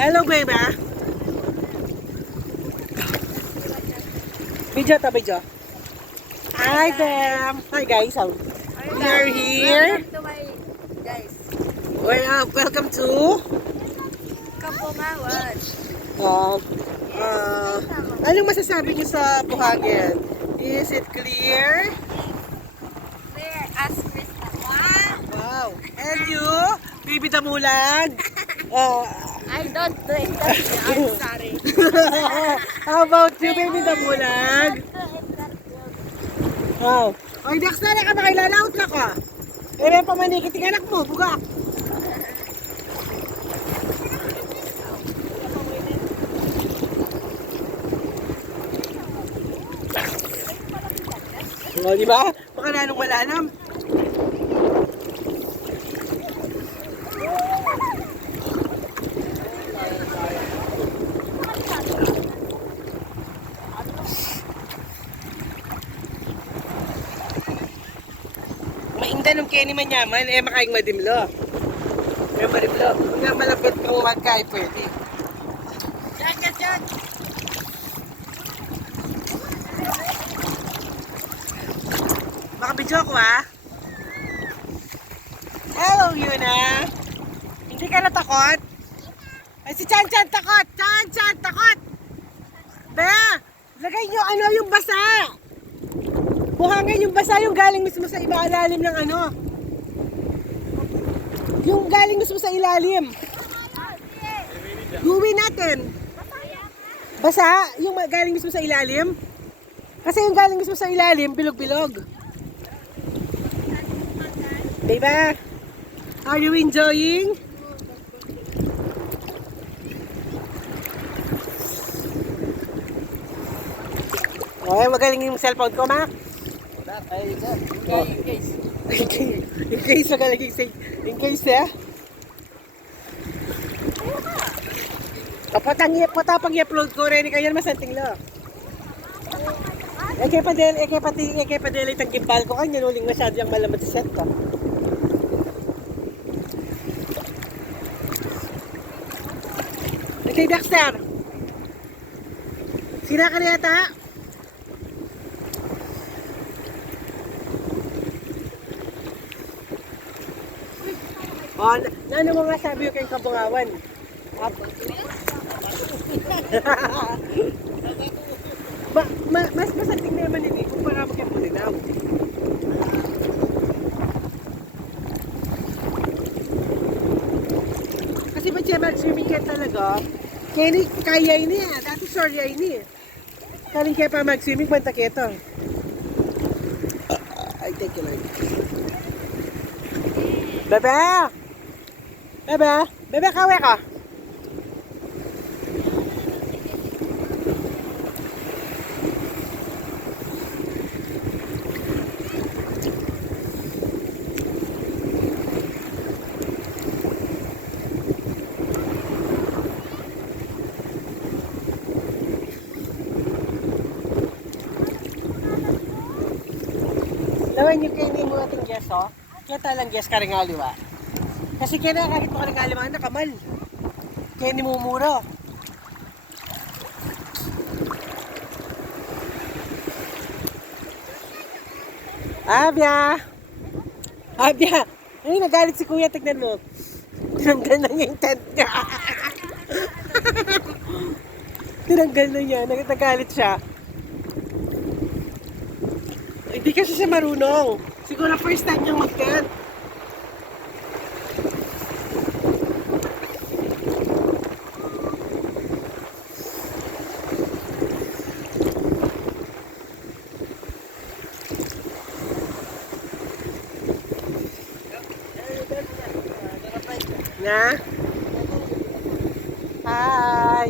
Hello, baby. Video to, video. Hi, fam. Hi, guys. We are here. Welcome to my guys. Welcome to... Kapungawan. Anong masasabi niyo sa buhangin? Is it clear? Clear as crystal. Wow. And you, baby Damulag? I don't drink that. I'm sorry. How about you, baby Damulag? Wow. Oy, Dexter, ka makilalaot na ka. Eh, may pamanikit yung anak mo, bugak. O, di ba? Baka lalong wala nam. Maindan ng Kenny manyaman, makaing madimlo. May madimlo. Kung nga malapit kang magkay, pwede. Yan. Baka video ko, ha? Hello, Yuna. Hindi ka natakot? Ay, si Chan takot! Chan takot! Bea, lagay nyo yung basa! Buhangin yung basa, yung galing mismo sa ilalim ng ano. Yung galing mismo sa ilalim. Gawin natin. Basa, yung galing mismo sa ilalim. Kasi yung galing mismo sa ilalim, bilog-bilog. Diba? Are you enjoying? Okay, magaling yung cellphone ko, Mac. In case magaling yung in case, patapang i-upload ko rin kayo masanting lo. Eke padeli tang gimbal ko kanya nuling masyado yung malamat sa set ko. Okay, Dexter. Sira ka na yata? Oh, ano mo nga sabi yung kayong Kabungawan? Mas masanting naman yun kung para mo kayong Pulinaw. Kasi ba siya mag-swimming ka talaga? Kaya ini dati sorry ini. Kaling kaya pa mag-swimming, banta keto. Ay, take it like. Bebe, kawe ka. Lawan yung kainin mo ating guest, oh. Kaya talang guest ka rin aliwa. Kasi kaya kahit mo ka rin aliwa, nakamal. Kaya ni mumuro. Abya! Ay, nagalit si Kuya, tignan mo. Tinanggal na niya yung tent niya. Tinanggal na niya, nagalit siya. Hindi kasi siya marunong. Siguro first time niyang mag-tent. Na? Hi!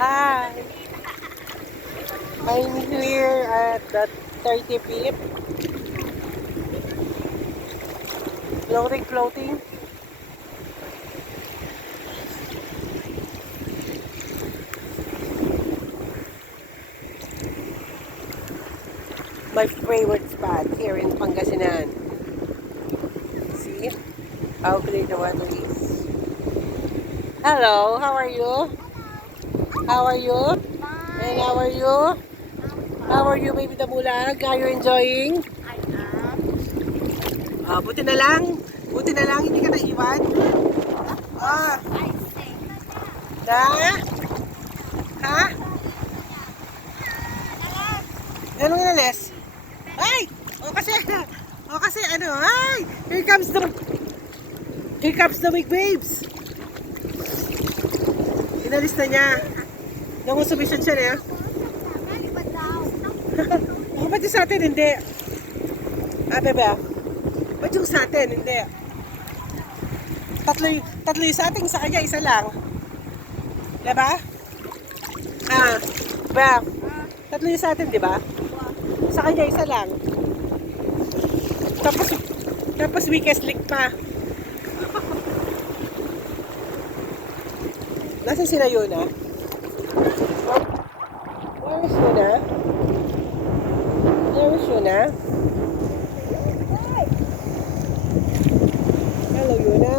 Hi! I'm here at the 35th. Floating. my favorite spot here in Pangasinan. See how clear the water is. Hello, how are you? How are you? And how are you? How are you, baby Damulag? Are you enjoying? I am. Buti na lang. Buti na lang, hindi ka naiwan. Ah, I say. na? Ha? Anong inalis? Ay! O kasi ano, ay! Here comes the big babes. Inalis na niya. Nangusubisan siya na. Nalipad daw. Ako ba't yung sa atin? Hindi. Bebe. Ba't yung sa atin? Hindi. Tatlo yung sa atin, sa kanya, isa lang. Diba? Ba? Tatlo yung sa atin, di ba? Sa kanya, isa lang. Tapos weakest link pa. Nasaan sila Yuna? Where is Yuna? Where is Yuna? Hello, Yuna.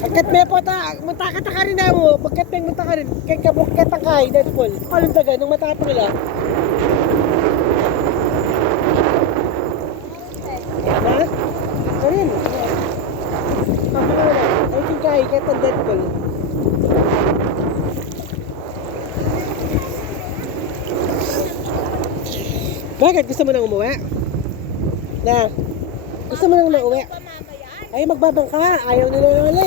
Pagkat may pota, muntakat ka rin na mo. Pagkat may munta ka rin. Kaya kabukkat ang kay, Deadpool. Walang daga, nung matapang lang. Ha? Ito rin. I think kay, kahit ang Deadpool. Bakit? Gusto mo nang umuwi? Na? Gusto mo nang nauwi? Mamaya. Ay, magbabangka. Ayaw nila na ulit.